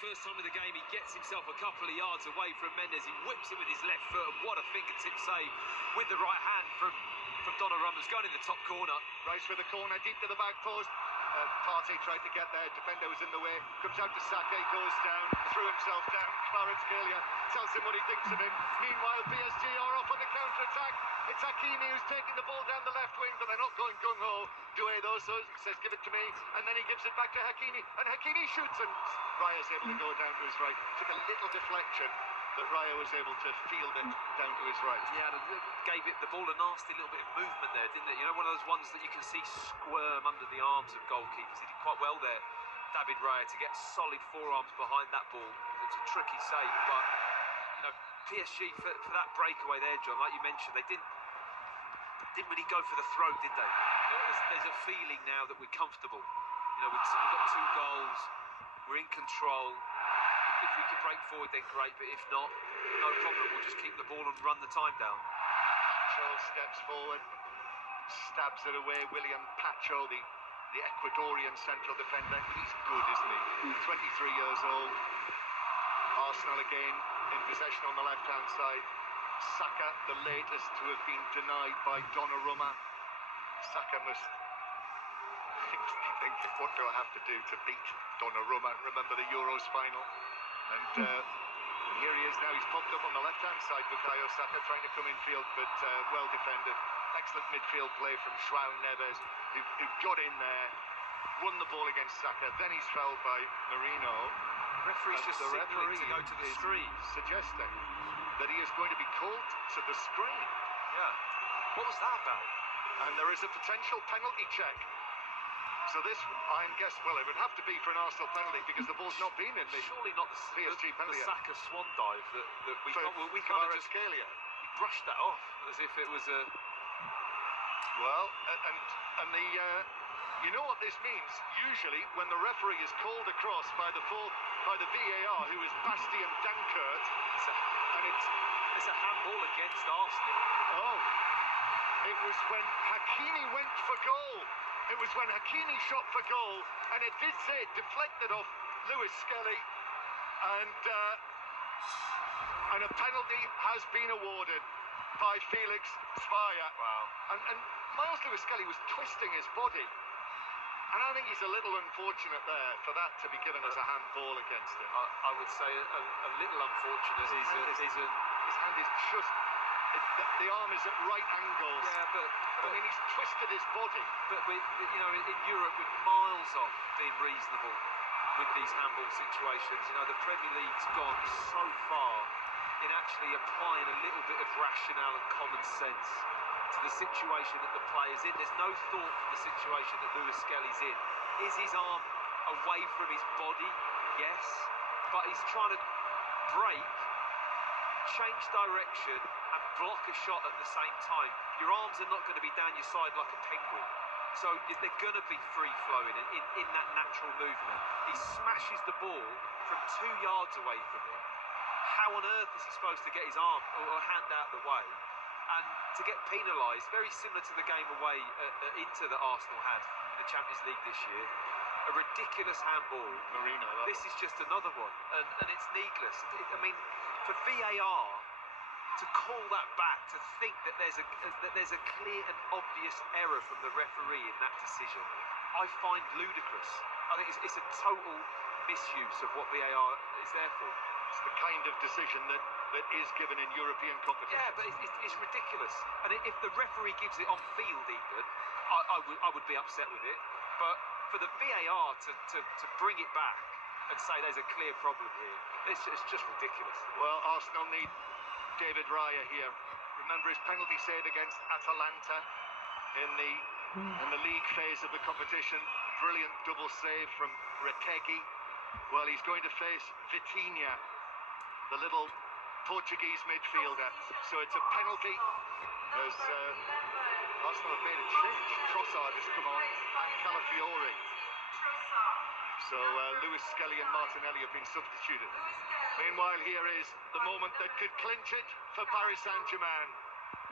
first time in the game, he gets himself a couple of yards away from Mendes. He whips it with his left foot, and what a fingertip save with the right hand from Donnarumma's going in the top corner. Rice with the corner, deep to the back post. Partey tried to get there, defender was in the way. Comes out to Saka, he goes down, threw himself down. Clarence Scalia tells him what he thinks of him. Meanwhile, PSG are up on the counter-attack. It's Hakimi who's taking the ball down the left wing, but they're not going gung-ho. Due Doso says, give it to me, and then he gives it back to Hakimi, and Hakimi shoots, and Raya's able to go down to his right. Took a little deflection, but Raya was able to field it down to his right. Yeah, gave it the ball a nasty little bit of movement there, didn't it? You know, one of those ones that you can see squirm under the arms of goalkeepers. He did quite well there, David Raya, to get solid forearms behind that ball. It was a tricky save, but you know, PSG for that breakaway there, John, like you mentioned, they didn't really go for the throat, did they? You know, there's a feeling now that we're comfortable. You know, we've got 2 goals, we're in control. If we can break forward, then great, but if not, no problem. We'll just keep the ball and run the time down. Pacho steps forward, stabs it away. William Pacho, the Ecuadorian central defender. He's good, isn't he? 23 years old. Arsenal again in possession on the left-hand side. Saka, the latest to have been denied by Donnarumma. Saka must be thinking, what do I have to do to beat Donnarumma? Remember the Euros final? And here he is now. He's popped up on the left-hand side. Bukayo Saka trying to come in field, but well defended. Excellent midfield play from João Neves, who got in there, won the ball against Saka. Then he's fouled by Marino. The referee's just signaling to go to the screen, suggesting that he is going to be called to the screen. Yeah. What was that about? And there is a potential penalty check. So this, I'm guessing, well, it would have to be for an Arsenal penalty because the ball's not been in the surely not the PSG penalty. The Saka swan dive that we kind of just Scalia. We brushed that off as if it was a. Well, and the you know what this means? Usually, when the referee is called across by the VAR, who is Bastian Dankert, and it's a handball against Arsenal. Oh, it was when Hakimi went for goal. It was when Hakimi shot for goal, and it did say it deflected off Lewis Skelly, and a penalty has been awarded by Felix Zvaya. Wow. And Miles Lewis Skelly was twisting his body, and I think he's a little unfortunate there for that to be given as a handball against him. I would say a little unfortunate. His hand is just. The arm is at right angles. Yeah, but I mean, he's twisted his body. But you know, in Europe, we're miles off being reasonable with these handball situations. You know, the Premier League's gone so far in actually applying a little bit of rationale and common sense to the situation that the player's in. There's no thought for the situation that Lewis Skelly's in. Is his arm away from his body? Yes, but he's trying to break, change direction and block a shot at the same time. Your arms are not going to be down your side like a penguin, so they're going to be free flowing in that natural movement. He smashes the ball from 2 yards away from it. How on earth is he supposed to get his arm or hand out the way and to get penalised? Very similar to the game away at Inter that Arsenal had in the Champions League this year. A ridiculous handball. Marino. This is just another one, and it's needless. I mean, for VAR to call that back, to think that there's a clear and obvious error from the referee in that decision, I find ludicrous. I think it's a total misuse of what VAR is there for. It's the kind of decision that is given in European competitions. Yeah, but it's ridiculous. And if the referee gives it on field, even, I would be upset with it. But for the VAR to bring it back and say there's a clear problem here, it's just ridiculous. Well, Arsenal need David Raya here. Remember his penalty save against Atalanta in the league phase of the competition. Brilliant double save from Retegui. Well, he's going to face Vitinha, the little Portuguese midfielder. So it's a penalty as Arsenal have made a change. Trossard has come on and Calafiori. So Lewis Skelly and Martinelli have been substituted. Meanwhile, here is the moment that could clinch it for Paris Saint-Germain.